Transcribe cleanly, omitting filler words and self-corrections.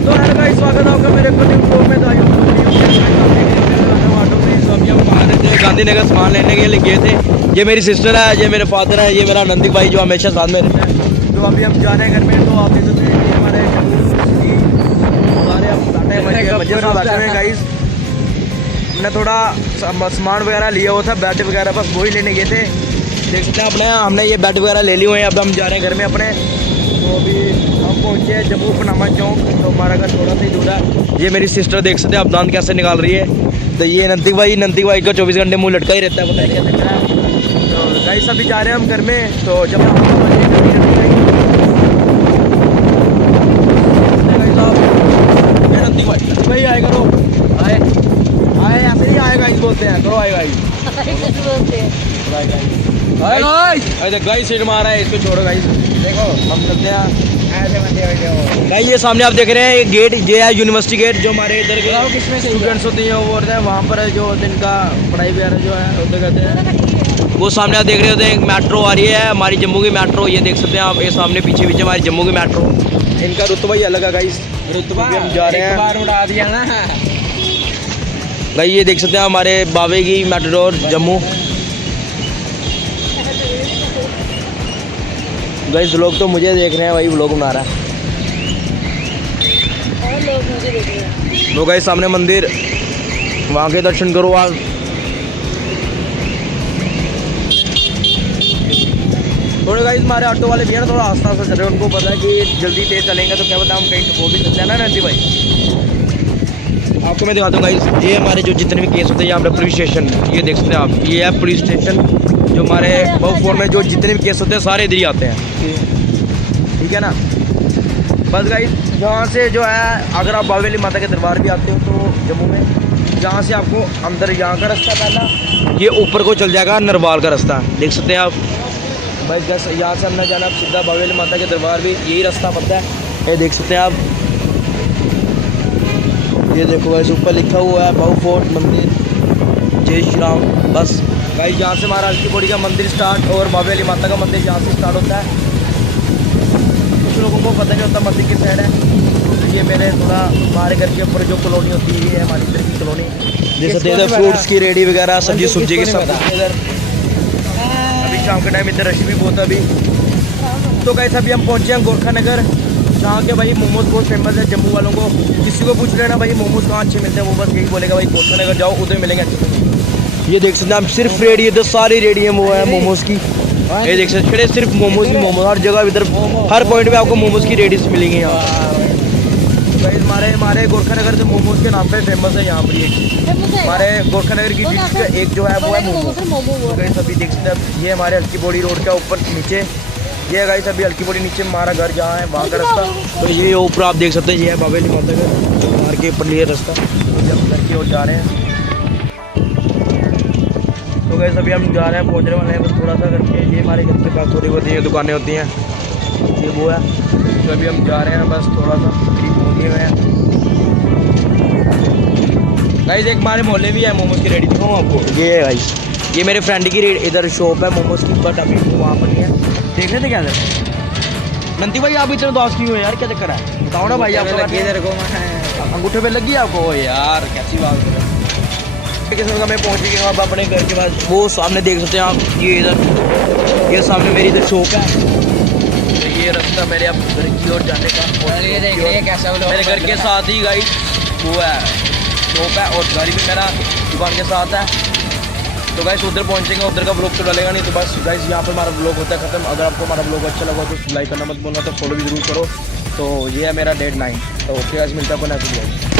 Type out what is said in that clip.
तो hello guys, स्वागत है आपका मेरे को न्यू ब्लॉग में। तो आज हम ऑटो में तो अभी हम बाहर थे गांधीनगर सामान लेने के लिए गए थे। ये मेरी सिस्टर है, ये मेरे फादर है, ये मेरा नंदी भाई जो हमेशा साथ में रहता है। तो अभी हम जा रहे हैं घर में। तो आप देख सकते हैं ये हमारे मजे से बैठे हुए हैं गाइस। हमने थोड़ा सामान वगैरह लिया हुआ था, बैट वगैरह, बस वही लेने गए थे। देख सकते हैं अपने हमने ये बैट वगैरह ले लिए हुए हैं। अब हम जा रहे हैं घर में अपने। तो अभी हम पहुंचे हैं जम्मू पनामा चौक। तो हमारा घर थोड़ा सा ही दूर है। ये मेरी सिस्टर देख सकते हैं आप दांत कैसे निकाल रही है। तो ये नंदी भाई का 24 घंटे मुंह लटका ही रहता है, पता है क्या चक्कर है। तो गाइस अभी जा रहे हैं हम घर में। तो जब नंदी भाई आए करो, आए आए ऐसे नहीं आए गाइस बोलते हैं, करो आए गाइस बोलते हैं। गाइस सीट मारा है, इसको छोड़ो गाइस। देखो हम चलते हैं गाइस। ये सामने आप देख रहे हैं ये गेट, ये है यूनिवर्सिटी गेट जो हमारे इधर के स्टूडेंट्स होते हैं वो होते हैं वहाँ पर जो जिनका पढ़ाई वगैरह जो है उधर करते हैं। वो सामने आप देख रहे होते हैं एक मेट्रो आ रही है हमारी जम्मू की मेट्रो। ये देख सकते हैं आप, ये सामने पीछे पीछे हमारी जम्मू की मेट्रो। इनका रुतबा ही अलग है गाइस। रुतबा हम जा रहे हैं, बार उड़ा दिया ना भाई। ये देख सकते हैं हमारे बाबे की मेट्रो जम्मू। गाइस लोग तो मुझे देख रहे हैं, वही व्लॉग बना रहा है और लोग मुझे देख रहे हैं। तो गाइस सामने मंदिर, वहाँ के दर्शन करो आप। थोड़े गाइस हमारे ऑटो वाले भी है ना, थोड़ा आस्ता आस्ता चल रहे हैं। उनको पता है कि जल्दी तेज चलेंगे तो क्या पता हम कहीं वो भी चलते हैं ना नंदी भाई। आपको मैं दिखाता हूँ गाइस, ये हमारे जो जितने भी केस होते हैं यहाँ पे पुलिस स्टेशन, ये देख सकते हैं आप, ये है पुलिस स्टेशन। जो हमारे बहुफोर में जो जितने भी केस होते हैं सारे इधर ही आते हैं, ठीक है ना। बस गाइस यहाँ से जो है अगर आप बावेली माता के दरबार भी आते हो तो जम्मू में, जहाँ से आपको अंदर यहाँ का रास्ता पहला, ये ऊपर को चल जाएगा नरवाल का रास्ता, देख सकते हैं आप। बस यहाँ से हमने जाना सीधा बावेली माता के दरबार भी यही रास्ता पड़ता है। ये देख सकते हैं आप, ये देखो वैसे ऊपर लिखा हुआ है बहु फोर्ट मंदिर जय श्री राम। बस भाई यहाँ से महाराज की बोड़ी का मंदिर स्टार्ट और बावेली माता का मंदिर यहाँ से स्टार्ट होता है। कुछ लोगों को पता नहीं होता मंदिर की साइड है। ये मेरे थोड़ा हमारे घर के ऊपर जो कॉलोनी होती है, ये हमारी इधर की कॉलोनी, जैसे इधर फ्रूट्स की रेडी वगैरह सब्जी सुब्जी की सब इधर। अभी शाम के टाइम इधर रश भी बहुत है अभी। तो कैसे अभी हम पहुँचे हैं गोरखा नगर, जहाँ के भाई मोमोज बहुत फेमस है जम्मू वालों को। किसी को पूछ लेना भाई मोमोज कहाँ अच्छे मिलते हैं, वो बस यही बोलेगा भाई गोरखा नगर जाओ उधर मिलेंगे अच्छे। ये देख सकते हैं हम, सिर्फ रेडी इधर सारी रेडी है वो है मोमोज की। ये देख सकते हैं सिर्फ मोमोज ही मोमोज, हर जगह इधर हर पॉइंट पे आपको मोमोज की रेडीज मिलेंगी यहाँ। तो भाई हमारे गोरखा नगर से मोमोज के नाम पे फेमस है यहाँ पर। ये हमारे गोरखा नगर की डिश का एक जो है वो है मोमोज। तो गाइस अभी देख सकते हैं ये हमारे हल्की बॉडी रोड का ऊपर नीचे, ये गाइस अभी हल्की बॉडी नीचे हमारा घर जहाँ है वहाँ का रास्ता। तो ये ऊपर आप देख सकते हैं ये है बावेली माता का मार के ऊपर लिए रास्ता। हम घर की ओर जा रहे हैं। तो गाइस अभी हम जा रहे हैं, पहुंचने वाले हैं बस थोड़ा सा करके। ये हमारे घर के पास थोड़ी होती है दुकानें होती हैं, ये वो है। तो अभी हम जा रहे हैं बस थोड़ा सा करीब पहुँचे हुए हैं। गाइस एक हमारे मोहल्ले भी है मोमोज की रेडी, दिखाऊँ आपको। ये है गाइस, ये मेरे फ्रेंड की इधर शॉप है मोमोज की, बट अभी वो वहाँ पर नहीं है। देख रहे थे क्या नंदी भाई आप इतने उदास क्यों हो यार, क्या चक्कर है बताओ ना भाई। आपको अंगूठे पे लगी आपको यार, कैसी बात है। किसी मैं पहुंच गया अब अपने घर के पास। वो सामने देख सकते हैं आप, ये इधर ये सामने मेरी इधर शॉप है। तो ये रास्ता मेरे अब घर की ओर जाने का। मेरे घर के साथ ही गाइस वो है शॉप है और गाड़ी भी मेरा दुकान के साथ है। तो गाइस उधर पहुंचेंगे, उधर का ब्लॉग तो डलेगा नहीं। तो बस गाइस यहाँ पर हमारा ब्लॉग होता है खत्म। अगर आपको हमारा ब्लॉग अच्छा लगा तो लाइक करना मत बोलना, तो फॉलो भी जरूर करो। तो ये है मेरा डेट 9। तो ओके गाइस मिलता है अपन ऐसे।